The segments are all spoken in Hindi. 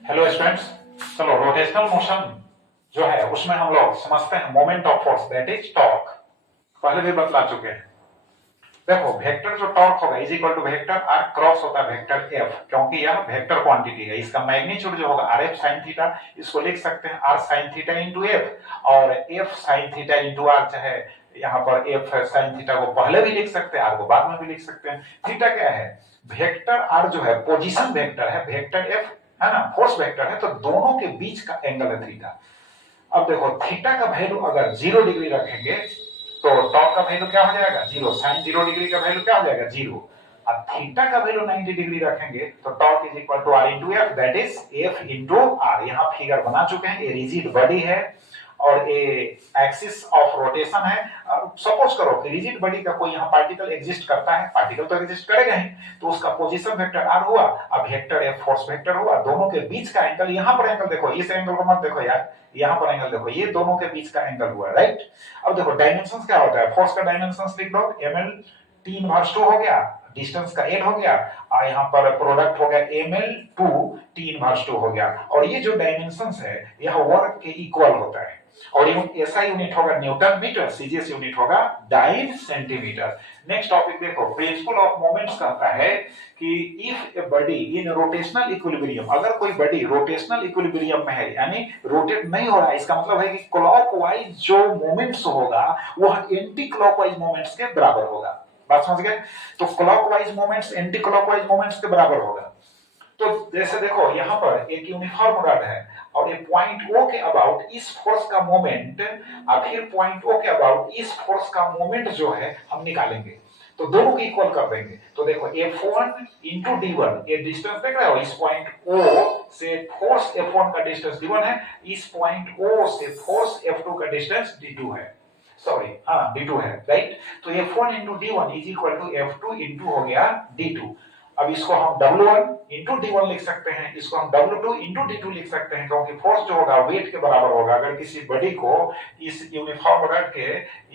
हेलो स्टूडेंट्स, चलो रोटेशनल मोशन जो है उसमें हम लोग समझते हैं moment of force that is torque. पहले भी बतला चुके हैं। देखो वेक्टर जो टॉर्क होगा is equal to vector R cross होता है वेक्टर एफ, क्योंकि यह वेक्टर क्वांटिटी है। इसका मैग्नीट्यूड जो होगा आर एफ साइन थीटा, इसको लिख सकते हैं R sine theta into F, और F sine theta into R, चाहे यहाँ पर एफ साइन थीटा को पहले भी लिख सकते हैं, आर को बाद में भी लिख सकते हैं। थीटा क्या है? वेक्टर आर जो है पोजीशन वेक्टर है, वेक्टर एफ है ना फोर्स वेक्टर है, तो दोनों के बीच का एंगल है थीटा। अब देखो थीटा का वैल्यू अगर 0 डिग्री रखेंगे तो टॉर्क का वैल्यू क्या हो जाएगा? 0। साइन 0 डिग्री का वैल्यू क्या हो जाएगा? 0। अब थीटा का वैल्यू 90 डिग्री रखेंगे तो torque is equal to R into F, that is F into R. यहाँ फिगर बना चुके हैं। ये रिजिड बॉडी है और ये एक्सिस ऑफ रोटेशन है। सपोज करो कि रिजिड बॉडी का कोई यहाँ पार्टिकल एग्जिस्ट करता है, पार्टिकल तो एग्जिस्ट करेगा ही, तो उसका पोजीशन वेक्टर आर हुआ, अब वेक्टर एफ फोर्स वेक्टर हुआ। दोनों के बीच का एंगल, यहाँ पर एंगल देखो, इस एंगल को मत देखो यार, यहाँ पर एंगल देखो, ये दोनों के बीच का एंगल हुआ, राइट। अब देखो डायमेंशंस क्या होता है, फोर्स का डायमेंशंस लिख दो, ml 3/2 हो गया, डिस्टेंस का n हो गया, और यहाँ पर प्रोडक्ट हो गया ml 2 3/2 हो गया। और ये जो डायमेंशंस है यह वर्क के इक्वल होता है, और ऐसा यूनिट होगा न्यूटन मीटर, सीजीएस यूनिट होगा डाइन सेंटीमीटर। नेक्स्ट टॉपिक देखो, प्रिंसिपल ऑफ मोमेंट्स कहता है कि if a body in rotational equilibrium, अगर कोई बॉडी रोटेशनल इक्विलिब्रियम में है, यानी रोटेट नहीं हो रहा है, इसका मतलब है कि क्लॉकवाइज जो मोमेंट्स होगा वह एंटी क्लॉकवाइज मोमेंट्स के बराबर होगा। बात समझ गए? तो clockwise moments anti clockwise moments के बराबर होगा। तो जैसे देखो यहाँ पर एक यूनिफॉर्म रॉड है और ये पॉइंट O के अबाउट इस फोर्स का मोमेंट, और फिर पॉइंट O के अबाउट इस फोर्स का मोमेंट जो है हम निकालेंगे, तो दोनों को इक्वल कर देंगे। तो देखो F1 इंटू D1, ये डिस्टेंस देख रहे हो, इस पॉइंट O से फोर्स F1 का डिस्टेंस D1 है, इस पॉइंट O से फोर्स F2 का डिस्टेंस D2 है, सॉरी हाँ D2 है, राइट। तो F1 into D1 is equal to F2 into हो गया D2। अब इसको हम W1 इंटू D1 लिख सकते हैं, इसको हम W2 इंटू D2 लिख सकते हैं, क्योंकि फोर्स जो होगा वेट के बराबर होगा। अगर किसी बॉडी को इस यूनिफॉर्म रॉड के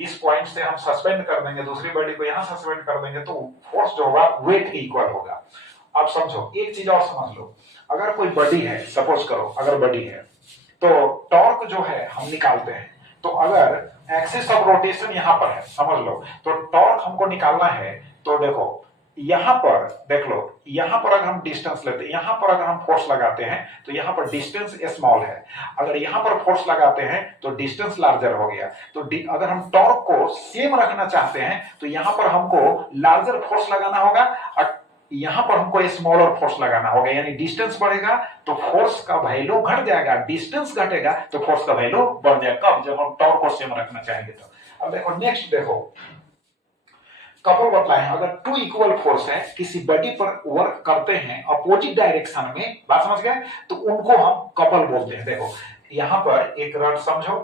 इस पॉइंट से हम सस्पेंड कर देंगे, दूसरी बॉडी को यहां सस्पेंड कर देंगे, तो फोर्स जो होगा वेट के इक्वल होगा। अब समझो एक चीज और समझ लो, अगर कोई बॉडी है, सपोज करो अगर बॉडी है, तो टॉर्क जो है हम निकालते हैं। तो अगर एक्सिस ऑफ रोटेशन यहां पर है, समझ लो, तो टॉर्क हमको निकालना है। तो देखो यहां पर देख लो, यहां पर अगर हम डिस्टेंस लेते हैं, यहां पर अगर हम फोर्स लगाते हैं तो यहां पर डिस्टेंस स्मॉल है, अगर यहां पर फोर्स लगाते हैं तो डिस्टेंस लार्जर हो गया। तो अगर हम टॉर्क को सेम रखना चाहते हैं तो यहां पर हमको लार्जर फोर्स लगाना होगा, और यहां पर हमको स्मॉलर फोर्स लगाना होगा, यानी डिस्टेंस बढ़ेगा तो फोर्स का वैल्यू घट जाएगा, डिस्टेंस घटेगा तो फोर्स का वैल्यू बढ़ जाएगा। कब? जब हम टॉर्क को सेम रखना चाहेंगे तो। अब देखो नेक्स्ट देखो, कपल बतलाए, अगर टू इक्वल फोर्स है किसी बॉडी पर वर्क करते हैं अपोजिट डायरेक्शन में, बात समझ गए, तो उनको हम कपल बोलते हैं। देखो यहां पर एक रॉड समझो,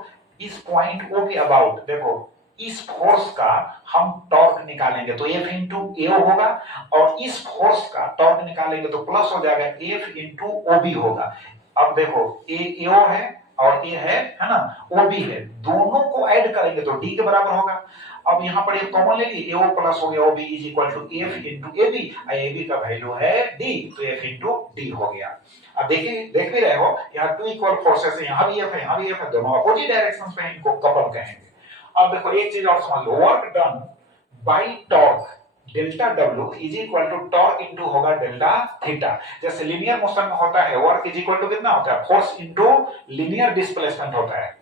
इस पॉइंट O के अबाउट देखो इस फोर्स का हम टॉर्क निकालेंगे तो F इंटू A होगा, और इस फोर्स का टॉर्क निकालेंगे तो प्लस हो जाएगा F इंटू OB होगा। अब देखो AO है और ये है ना OB है, दोनों को ऐड करेंगे तो D के बराबर होगा। अब यहाँ पर एक कॉमन ले ली, AO प्लस हो गया OB is equal to F into AB, AB का वैल्यू है D, तो F इंटू D हो गया। अब देखिए देख भी रहे हो, यहाँ टू इक्वल फोर्सेस है, यहाँ भी F है, यहाँ भी F है, दोनों अपोजिट डायरेक्शंस में, इनको कपल कहेंगे। अब देखो एक चीज और समझ लो, work done by torque delta W is equal to torque into होगा डेल्टा थीटा। जैसे लीनियर मोशन में होता है वर्क इज इक्वल टू कितना होता है? फोर्स इंटू लीनियर डिस्प्लेसमेंट होता है।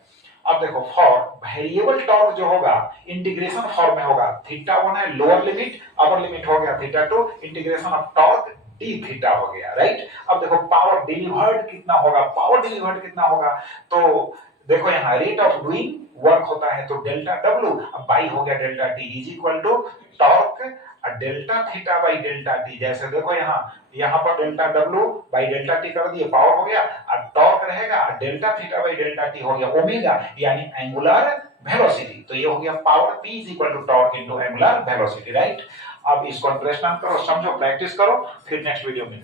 अब देखो फॉर वेरिएबल टॉर्क जो होगा इंटीग्रेशन फॉर्म में होगा, थीटा 1 है लोअर लिमिट, अपर लिमिट हो गया theta 2, integration of torque D theta हो गया, राइट। अब देखो पावर डिलीवर्ड कितना होगा, पावर डिलीवर्ड कितना होगा, तो देखो यहाँ रेट ऑफ डूइंग वर्क होता है तो डेल्टा W, अब बाई हो गया delta T is equal to torque delta theta by delta T। जैसे देखो यहाँ पर delta W by delta T कर दिए, पावर हो गया, और टॉर्क रहेगा delta theta by delta T हो गया ओमेगा, यानी एंगुलर वेलोसिटी। तो ये हो गया power P is equal to torque into angular velocity, right. अब इसको अंडरस्टैंड करो, समझो, प्रैक्टिस करो, फिर नेक्स्ट वीडियो में